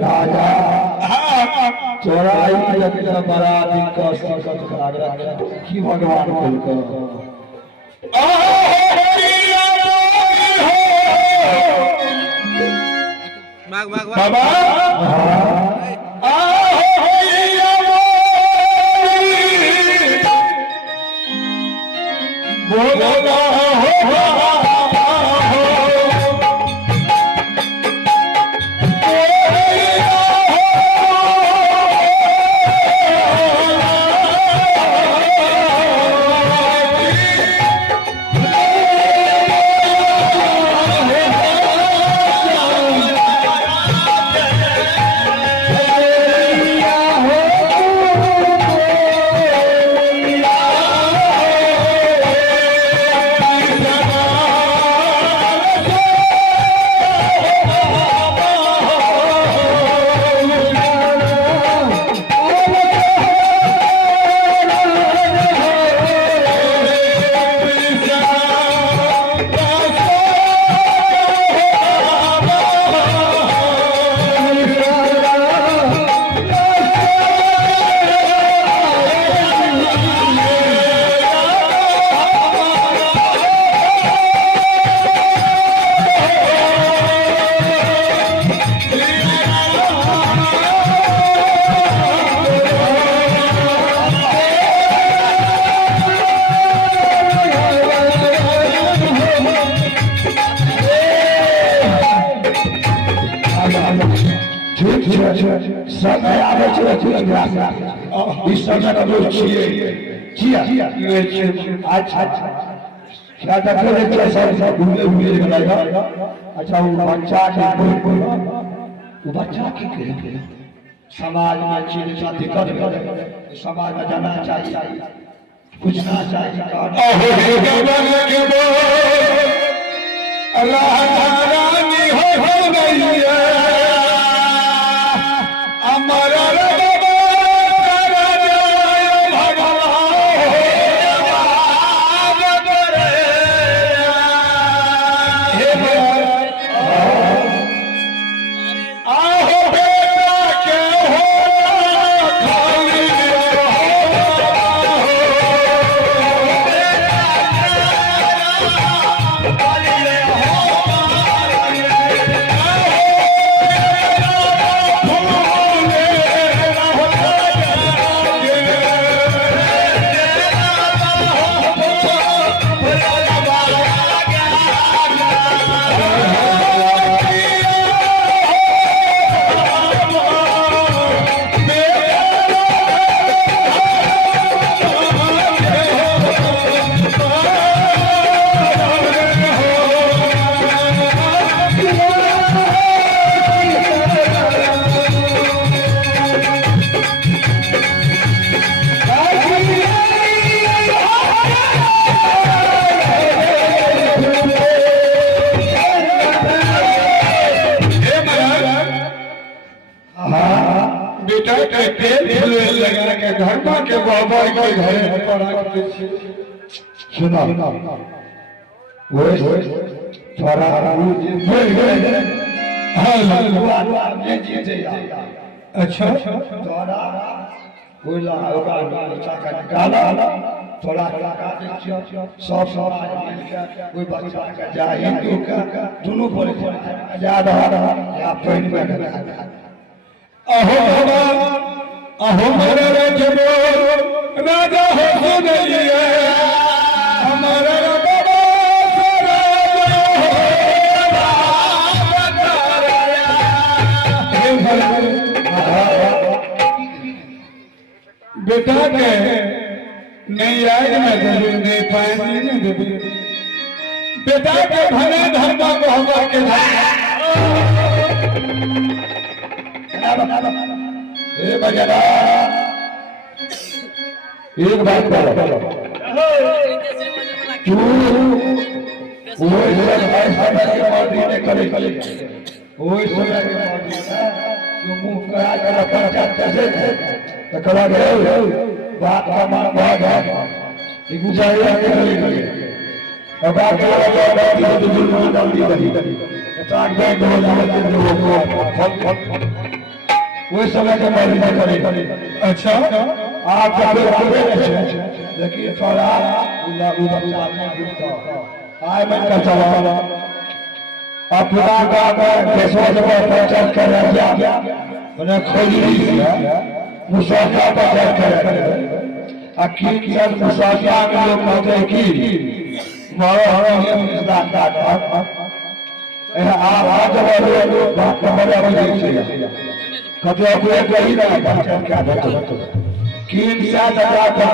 राजा चौराई जगह बड़ा दिक्कत आग्रह की भगवान को बाबा समय आवे छै इस समय का लोग छिए जिया अच्छा क्या देखो रे सब घूमे लगाएगा अच्छा वो बच्चा वो बच्चा की करे समाज में चीज साथी कर समाज में जाना चाहिए पूछना चाहिए अल्लाह रानी हो गई है घंटा के बाबा के घर सुना थोड़ा अच्छा थोड़ा सब कोई बच्चा का जा हिंदू का दोनों बोले आजाद अहो मेरे रजबो राजा हो सुनिए हमारा बाबा बेटा के नहीं आए मैं जरूर दे पाएंगे नहीं दे बेटा के भले धर्म को हवा के बजारा एक बात बोलो तू वो समय के मर्जी ने करे वो समय के मर्जी तू मुंह करा कर पंचायत कैसे तो करा गए बात का मान बात है ये गुजारिश के लिए और बात का बात है तो जुर्माना डाल दी ताक दे दो वो समय के मौलिक करे अच्छा आप कभी आगे रहे लेकिन थोड़ा उला उला आए मैं का चला अपना का केसवा जब पंचायत कर रहा मैंने खोली मुसाफा पंचायत कर अकील सर मुसाफा के लोग कहते हैं कि मारो हमें मिलता का आप जब लोग बात बड़ा बड़ा कभी कोई कही ना पंचायत क्या बात कीन साथ का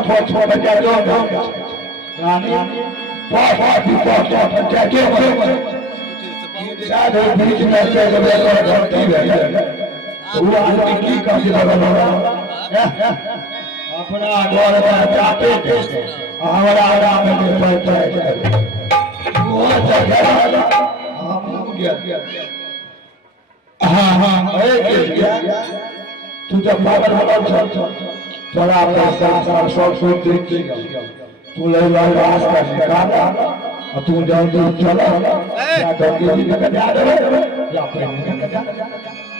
फट बजा दो रानी फट पंचायत के साथ बीच में से जब घंटी है वो आदमी की काफी लगा अपना द्वार में जाते थे हमारा आराम में पंचायत वो जगह हम गया हाँ तू जब पागल होगा थोड़ा पैसा सब देख तू ले लो रास्ता निकाला और तू जल्दी चला या गंगे जी में कटा दे या प्रेम में कटा दे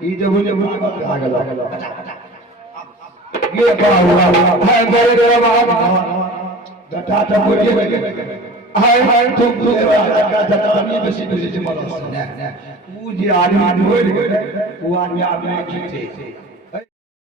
ये जब आगे ये क्या हुआ है बड़े बड़ा बात डटा तो बोलिए हाय तुम का जटानी बेसी बेसी मरो वो जे आदमी हो वो आदमी आपने ठीक थे